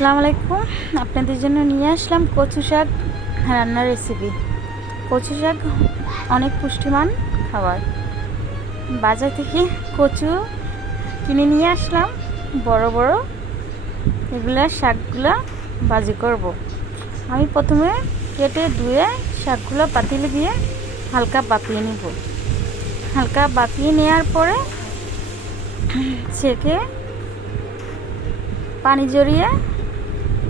আসসালামু আলাইকুম। আপনাদের জন্য নিয়ে আসলাম কচু শাক রান্নার রেসিপি। কচু শাক অনেক পুষ্টিমান খাবার। বাজার থেকে কচু কিনে নিয়ে আসলাম, বড় বড়। এগুলা শাকগুলা ভাজি করব। আমি প্রথমে কেটে ধুয়ে শাকগুলো পাতিলে দিয়ে হালকা বাপিয়ে নিব। হালকা বাপিয়ে নেওয়ার পরে ছেঁকে পানি জড়িয়ে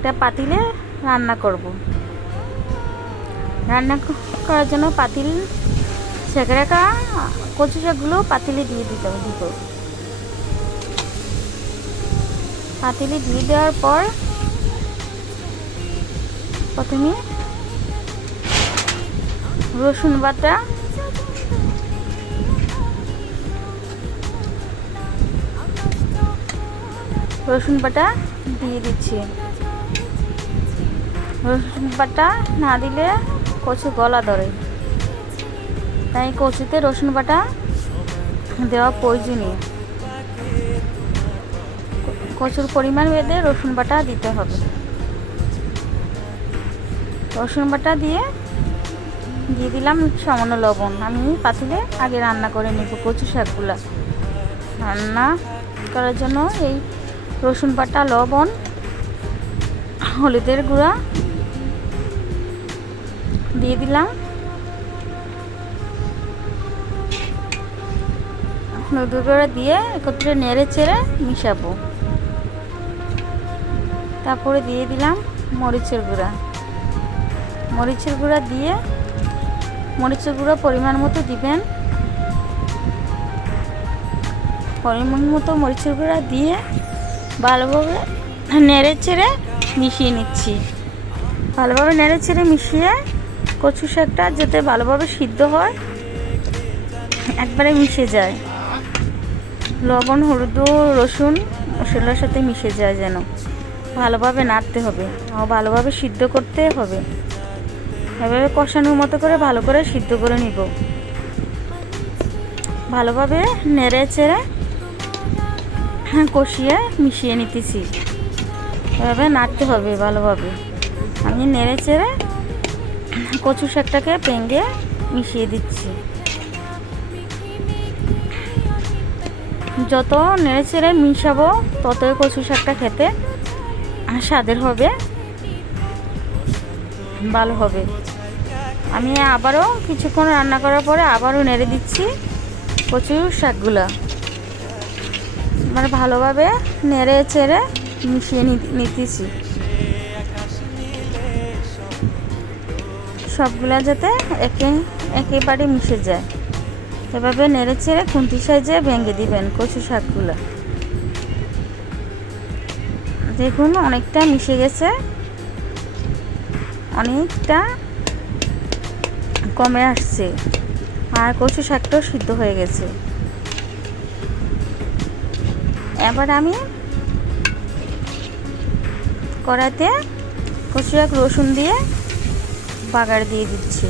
এটা পাতিলে রান্না করব। রান্না করার জন্য পাতিল ছেঁকে রাখা কচু শাকগুলো পাতিলে দিয়ে দিব। পাতিলে দিয়ে দেওয়ার পর প্রথমে রসুন বাটা, দিয়ে দিচ্ছি। রসুন বাটা না দিলে কচু গলা ধরে, তাই কচুতে রসুন বাটা দেওয়া প্রয়োজনীয়। কচুর পরিমাণ ভেদে রসুন বাটা দিতে হবে। রসুন বাটা দিয়ে দিলাম সামান্য লবণ। আমি পাতিলে আগে রান্না করে নেব কচু শাকগুলা। রান্না করার জন্য এই রসুন বাটা, লবণ, হলুদের গুঁড়া দিয়ে দিলাম। হলুদের গুঁড়া দিয়ে একত্রে নেড়ে চেড়ে মিশাবো। তারপরে দিয়ে দিলাম মরিচের গুঁড়া দিয়ে মরিচের গুঁড়া পরিমাণ মতো দিবেন। পরিমাণ মতো মরিচের গুঁড়া দিয়ে ভালোভাবে নেড়ে চেড়ে মিশিয়ে নিচ্ছি। ভালোভাবে নেড়ে চেড়ে মিশিয়ে কচু শাকটা যাতে ভালোভাবে সিদ্ধ হয়, একবারে মিশে যায়। লবণ, হলুদ, রসুন মশলার সাথে মিশে যায়, যেন ভালোভাবে নাড়তে হবে ও ভালোভাবে সিদ্ধ করতে হবে। এভাবে কষানোর মতো করে ভালো করে সিদ্ধ করে নিব। ভালোভাবে নেড়ে চেড়ে কষিয়ে মিশিয়ে নিতেছি। এভাবে নাড়তে হবে ভালোভাবে। আমি নেড়ে চেড়ে কচু শাকটাকে ভেঙে মিশিয়ে দিচ্ছি। যত নেড়ে চেড়ে মিশাবো ততই কচু শাকটা খেতে স্বাদের হবে, ভালো হবে। আমি আবারও কিছুক্ষণ রান্না করার পরে আবারও নেড়ে দিচ্ছি কচু শাকগুলা। ভালোভাবে নেড়ে চেড়ে মিশিয়ে নিতেছি সবগুলা, যাতে একেবারে মিশে যায়। এভাবে নেড়ে চেড়ে খুন্তি সাইজে ভেঙে দিবেন কচু শাকগুলো। দেখুন অনেকটা মিশে গেছে, অনেকটা কমে আসছে, আর কচু শাকটাও সিদ্ধ হয়ে গেছে। এবার আমি কড়াইতে কচু শাক রসুন দিয়ে বাগার দিয়ে দিচ্ছি।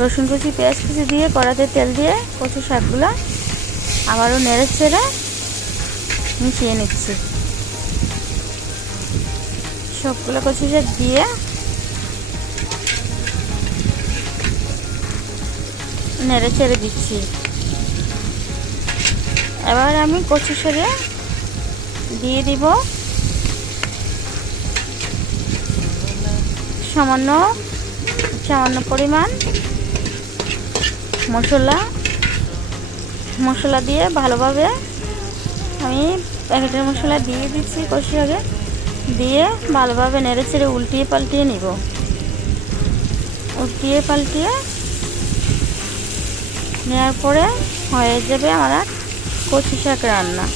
রসুন কুচি, পেঁয়াজ কুচি দিয়ে কড়াইতে তেল দিয়ে কচু শাকগুলো আবারও নেড়ে চেড়ে মিশিয়ে নিচ্ছি। সবগুলো কচু শাক দিয়ে নেড়ে চেড়ে দিচ্ছি। এবার আমি কচু শাকে দিয়ে দিব সামান্য পরিমাণ মশলা দিয়ে ভালোভাবে আমি প্যাকেটের মশলা দিয়ে দিচ্ছি। কচু শাকে দিয়ে ভালোভাবে নেড়ে চেড়ে উল্টিয়ে পাল্টিয়ে নিব। উল্টিয়ে পাল্টিয়ে নেওয়ার পরে হয়ে যাবে আমার কচু শাক রান্না।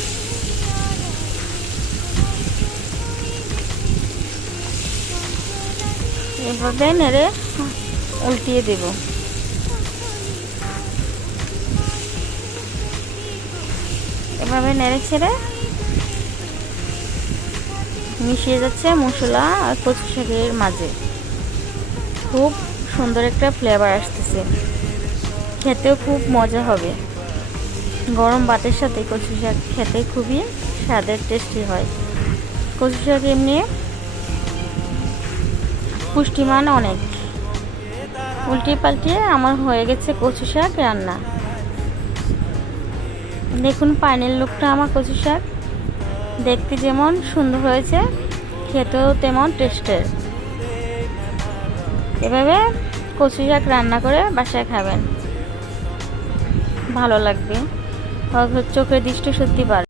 এভাবে নেড়ে উল্টিয়ে দেব। এভাবে নেড়ে ছেড়ে মিশিয়ে যাচ্ছে মশলা আর কচু শাকের মাঝে। খুব সুন্দর একটা ফ্লেভার আসতেছে, খেতেও খুব মজা হবে। গরম ভাতের সাথে কচু শাক খেতে খুবই স্বাদের, টেস্টি হয়। কচু শাক এমনি পুষ্টিমান অনেক। উল্টিয়ে পাল্টিয়ে আমার হয়ে গেছে কচু শাক রান্না। দেখুন পানির লোকটা আমার কচু শাক দেখতে যেমন সুন্দর হয়েছে, খেতেও তেমন টেস্টের। এভাবে কচু শাক রান্না করে বাসায় খাবেন, ভালো লাগবে, চোখের দৃষ্টি সত্যি বাড়বে।